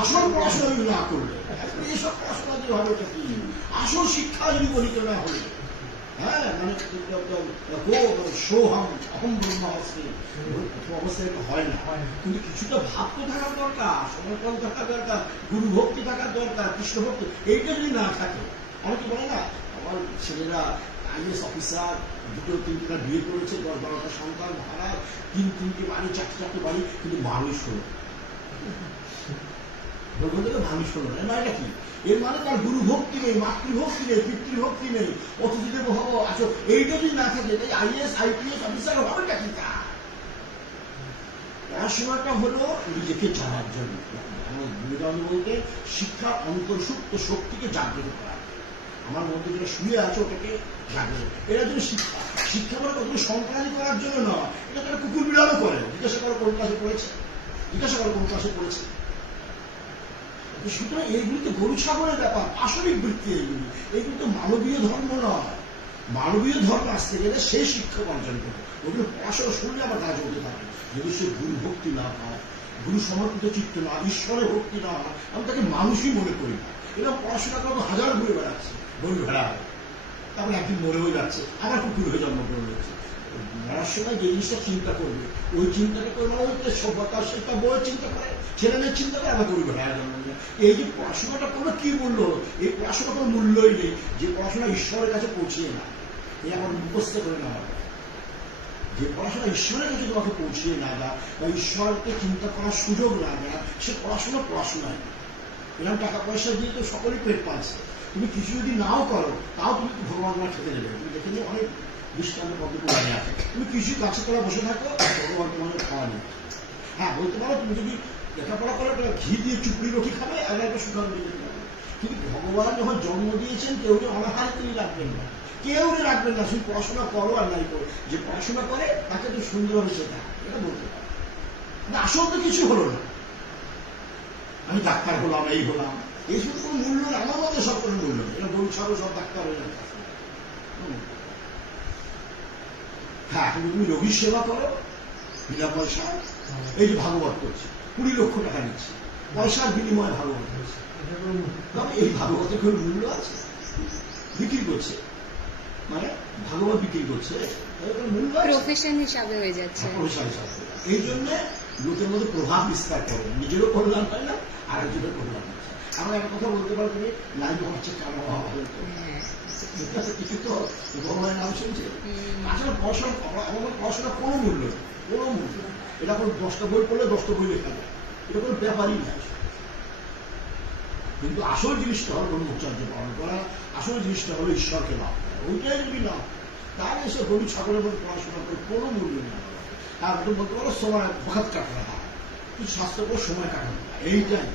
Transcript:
আসল পড়াশোনা যদি না করলে, এসব পড়াশোনা যদি হবে ওটা কি, আসল শিক্ষা যদি গণিত না হলে, হ্যাঁ মানে সোহাম অহম ব্রহ্মাস্মি অবস্থায় হয় না। কিন্তু কিছুটা ভাব তো থাকার দরকার, সমর্পণ থাকার দরকার, গুরু ভক্তি থাকার দরকার, কৃষ্ণ ভক্তি। এইটা যদি না থাকে, অনেকে বলে না আমার ছেলেরা আইএস অফিসার, দুটো তিনটা বিয়ে করেছে, 10-12টা সন্তান, ভাড়া, তিনটে বাড়ি, চারটে বাড়ি, কিন্তু মানুষ হলো বলতে মানুষ হলো না। এটা কি? এর মানে তার গুরু ভক্তি নেই, মাতৃভক্তি নেই, পিতৃভক্তি নেই, অতিথিদেব হব আছো, এইটা যদি না থাকে তাই আইএস আইপিএস অফিসার হবেটা কি? তা পড়াশোনাটা হলো নিজেকে জানার জন্য। আমার বিবেকানন্দ বলতে শিক্ষা অন্তর্সুপ্ত শক্তিকে জাগ্রত করা, আমার মধ্যে যেটা শুয়ে আছে ওটাকে জাগ্রত, এটা জন্য শিক্ষা। শিক্ষা মানে কত সংক্রান্তি করার জন্য নয়, এটা তারা কুকুর বিড়ালও করে। জিজ্ঞাসা করো কোন ক্লাসে পড়েছে, জিজ্ঞাসা করো কোন ক্লাসে পড়েছে। সুতরাং এইগুলি তো গরু ছাগলের ব্যাপার, আসরিক বৃত্তি এইগুলি, এইগুলি তো মানবীয় ধর্ম নয়। মানবীয় ধর্ম আসতে গেলে সেই শিক্ষক অর্জন করবে, ওগুলো পড়াশোনা শুনলে আমার কাজ হতে থাকে। যদি সে গুরু ভক্তি না হয়, গুরু সমর্পিত চিত্ত না, ঈশ্বরের ভক্তি না হয়, আমি তাকে মানুষই মনে করি না। এরকম পড়াশোনা করবো, হাজার ঘুরে বেড়াচ্ছে, গরু ভেড়া হয়, তারপরে একদিন মরেও যাচ্ছে, আবার কুকুর হয়ে জন্মগ্রহণ হচ্ছে। মরার সময় যে জিনিসটা চিন্তা করবে, ওই চিন্তাটা করবে, ওই সভ্যতা সেটা বইয়ের চিন্তা করে, ছেলে মেয়ের চিন্তা করে, আবার গরু ভেড়া জন্ম নেয়। এই যে পড়াশোনাটা করলে কি মূল্য? এই পড়াশোনা কোনো মূল্যই নেই যে পড়াশোনা ঈশ্বরের কাছে পৌঁছিয়ে না। এই আমার মুখস্থ করে নেওয়া হবে। যে পড়াশোনা ঈশ্বরের কাছে তোমাকে পৌঁছিয়ে না দেয় বা ঈশ্বরকে চিন্তা করার সুযোগ না দেয়, সে পড়াশোনায় না। এরকম টাকা পয়সা দিয়ে তো সকলেই পেট পাচ্ছে। তুমি কিছু যদি নাও করো, তাও তুমি ভগবান তোমার খেতে দেবে। তুমি দেখে নিও অনেক দৃষ্টান্ত পদ্ধতি আছে, তুমি কিছু গাছে তোলা বসে থাকো, ভগবান তোমাকে খাওয়া নেই। হ্যাঁ বলতে পারো তুমি যদি লেখাপড়া করো, ঘি দিয়ে চুপড়ি রুটি খাবে, আর একটা সুখান দিয়ে খাবে। কিন্তু ভগবান যখন জন্ম দিয়েছেন, কেউ অনাহারে তিনি রাখবেন না, কেউ রাখবেন না। শুধু পড়াশোনা করো আর নাই করো। যে পড়াশোনা করে তাকে তো সুন্দরভাবে শেখায়, এটা বলতে পারো। আসল তো কিছু হলো না, আমি ডাক্তার হলাম, এই হলাম, এইসব কোনো মূল্য নেই। আমার মধ্যে সব কোনো মূল্য নেই। এটা গরু ছাগল সব ডাক্তার হয়ে যাচ্ছে। হ্যাঁ, কিন্তু তুমি রোগীর সেবা করো বিনা পয়সা। এই যে ভাগবত করছে, 20 লক্ষ টাকা নিচ্ছে, পয়সার বিনিময়ে ভাগবত করছে। এই ভাগবতের কোনো মূল্য আছে? বিক্রি করছে, মানে ভাগবত বিক্রি করছে, মূল্য প্রফেশন হিসাবে হয়ে যাচ্ছে। এই জন্য লোকের মধ্যে প্রভাব বিস্তার করে, নিজেরও কল্যাণ হয় না, আরেকজনের কল্যাণ হচ্ছে। আমরা একটা কথা বলতে পারবো, তুমি লাইভ হচ্ছে কেন কিছু তো ভগবানের নাম শুনছে। আসলে পড়াশোনা কোনো মূল্য নেই, কোনো মূল্য। এটা কোনো 10টা বই পড়লে 10টা বই লেখা যায়, এটা কোনো ব্যাপারই না। কিন্তু আসল জিনিসটা হলো ব্রহ্মচর্য পালন করা, আসল জিনিসটা হলো ঈশ্বরকে লাভ করা। ওইটাই যদি না, তাহলে এসে গরু ছাগলের মধ্যে পড়াশোনা করে কোনো মূল্য নেই। আর বলতে পারো সময় ভাত কাটানো, কিছু স্বাস্থ্যকর সময় কাটানো, এইটাই।